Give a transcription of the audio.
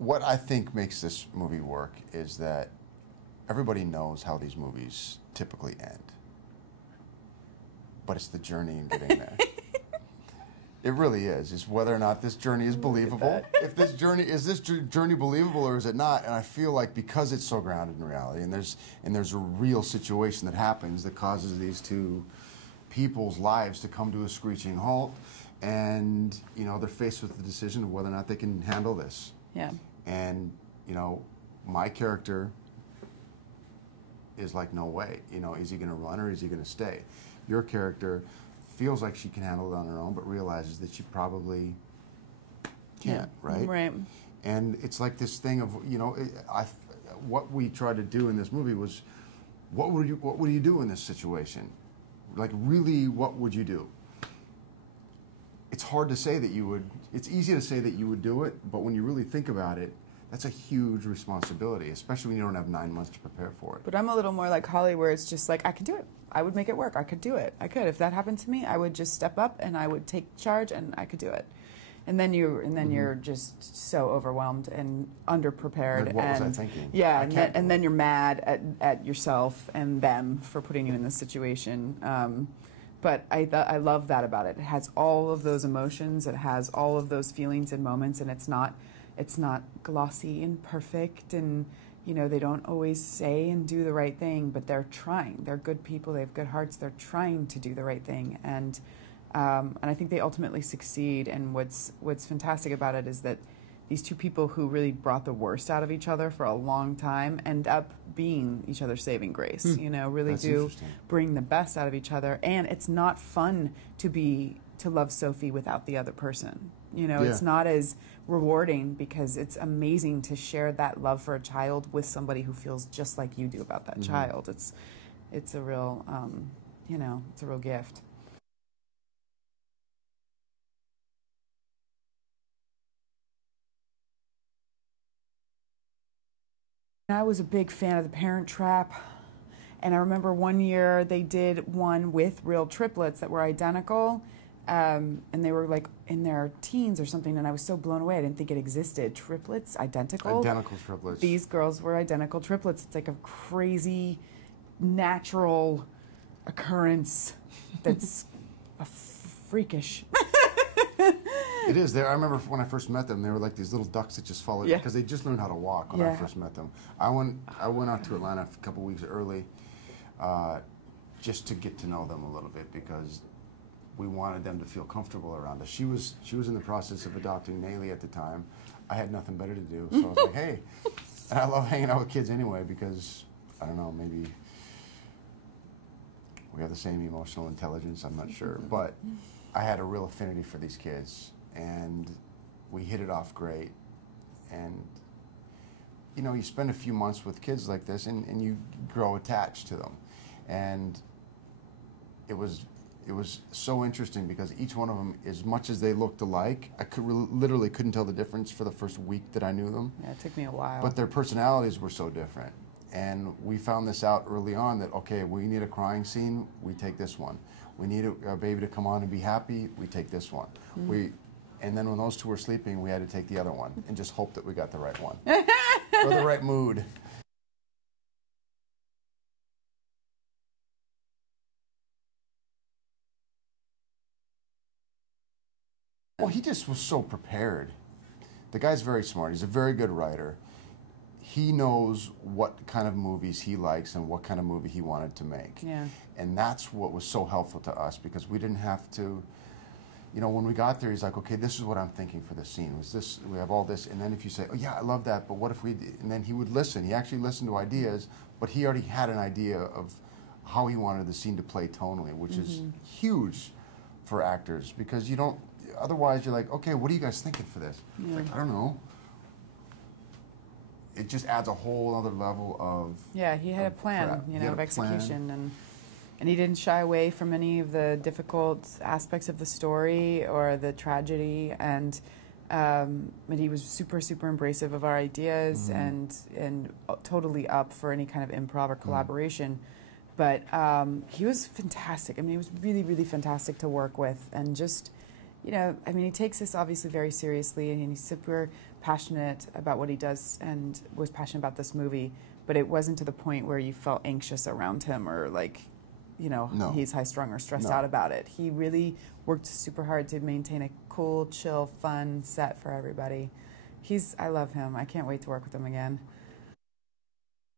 what I think makes this movie work is that everybody knows how these movies typically end. But it's the journey in getting there. It really is. It's whether or not this journey is believable. If this journey is this journey believable or is it not? And I feel like because it's so grounded in reality, and there's a real situation that happens that causes these two people's lives to come to a screeching halt, and you know they're faced with the decision of whether or not they can handle this. Yeah. And you know, my character is like, no way. You know, is he going to run or is he going to stay? Your character feels like she can handle it on her own, but realizes that she probably can't, right? Right. And it's like this thing of, you know, what we tried to do in this movie was, what would you do in this situation? Like, really, what would you do? It's hard to say that you would, it's easy to say that you would do it, but when you really think about it, that's a huge responsibility, especially when you don't have 9 months to prepare for it. But I'm a little more like Holly, where it's just like, I could do it. I would make it work. I could do it. I could. If that happened to me, I would just step up and I would take charge and I could do it. And then you're just so overwhelmed and underprepared. Like, what was I thinking? Yeah, and then you're mad at yourself and them for putting you in this situation. But I love that about it. It has all of those emotions. It has all of those feelings and moments, and it's not glossy and perfect, and you know, they don't always say and do the right thing, but they're trying. They're good people. They have good hearts. They're trying to do the right thing, and I think they ultimately succeed. And what's fantastic about it is that these two people who really brought the worst out of each other for a long time end up being each other's saving grace. You know, really do bring the best out of each other. And it's not fun to love Sophie without the other person. You know, it's not as rewarding, because it's amazing to share that love for a child with somebody who feels just like you do about that child. It's a real, you know, it's a real gift. I was a big fan of The Parent Trap, and I remember one year they did one with real triplets that were identical, and they were like in their teens or something, and I was so blown away. I didn't think it existed. Triplets, identical. Identical triplets. These girls were identical triplets. It's like a crazy, natural occurrence that's freakish. It is. I remember when I first met them, they were like these little ducks that just followed, because they just learned how to walk when I first met them. I went out to Atlanta a couple weeks early just to get to know them a little bit, because we wanted them to feel comfortable around us. She was in the process of adopting Nayli at the time. I had nothing better to do, so I was like, hey. And I love hanging out with kids anyway, because, I don't know, maybe we have the same emotional intelligence, I'm not sure. But I had a real affinity for these kids, and we hit it off great. And, you know, you spend a few months with kids like this, and you grow attached to them. And it was so interesting, because each one of them, as much as they looked alike, I literally couldn't tell the difference for the first week that I knew them. Yeah, it took me a while. But their personalities were so different. And we found this out early on, that, okay, we need a crying scene, we take this one. We need a baby to come on and be happy, we take this one. And then when those two were sleeping, we had to take the other one and just hope that we got the right one. Or the right mood. Well, he just was so prepared. The guy's very smart. He's a very good writer. He knows what kind of movies he likes and what kind of movie he wanted to make. Yeah. And that's what was so helpful to us, because we didn't have to, you know, when we got there, he's like, okay, this is what I'm thinking for this scene. Was this, we have all this, and then if you say, oh yeah, I love that, but what if we, and then he would listen. He actually listened to ideas, but he already had an idea of how he wanted the scene to play tonally, which is huge for actors, because you don't, otherwise you're like, okay, what are you guys thinking for this? Like, I don't know. It just adds a whole other level of he had a plan, you know, of execution, and he didn't shy away from any of the difficult aspects of the story or the tragedy, and he was super embracive of our ideas and totally up for any kind of improv or collaboration. But he was fantastic. I mean, he was really fantastic to work with, and just you know, I mean, he takes this obviously very seriously, and he's super passionate about what he does and was passionate about this movie, but it wasn't to the point where you felt anxious around him or like, you know, he's high-strung or stressed out about it. He really worked super hard to maintain a cool, chill, fun set for everybody. I love him. I can't wait to work with him again.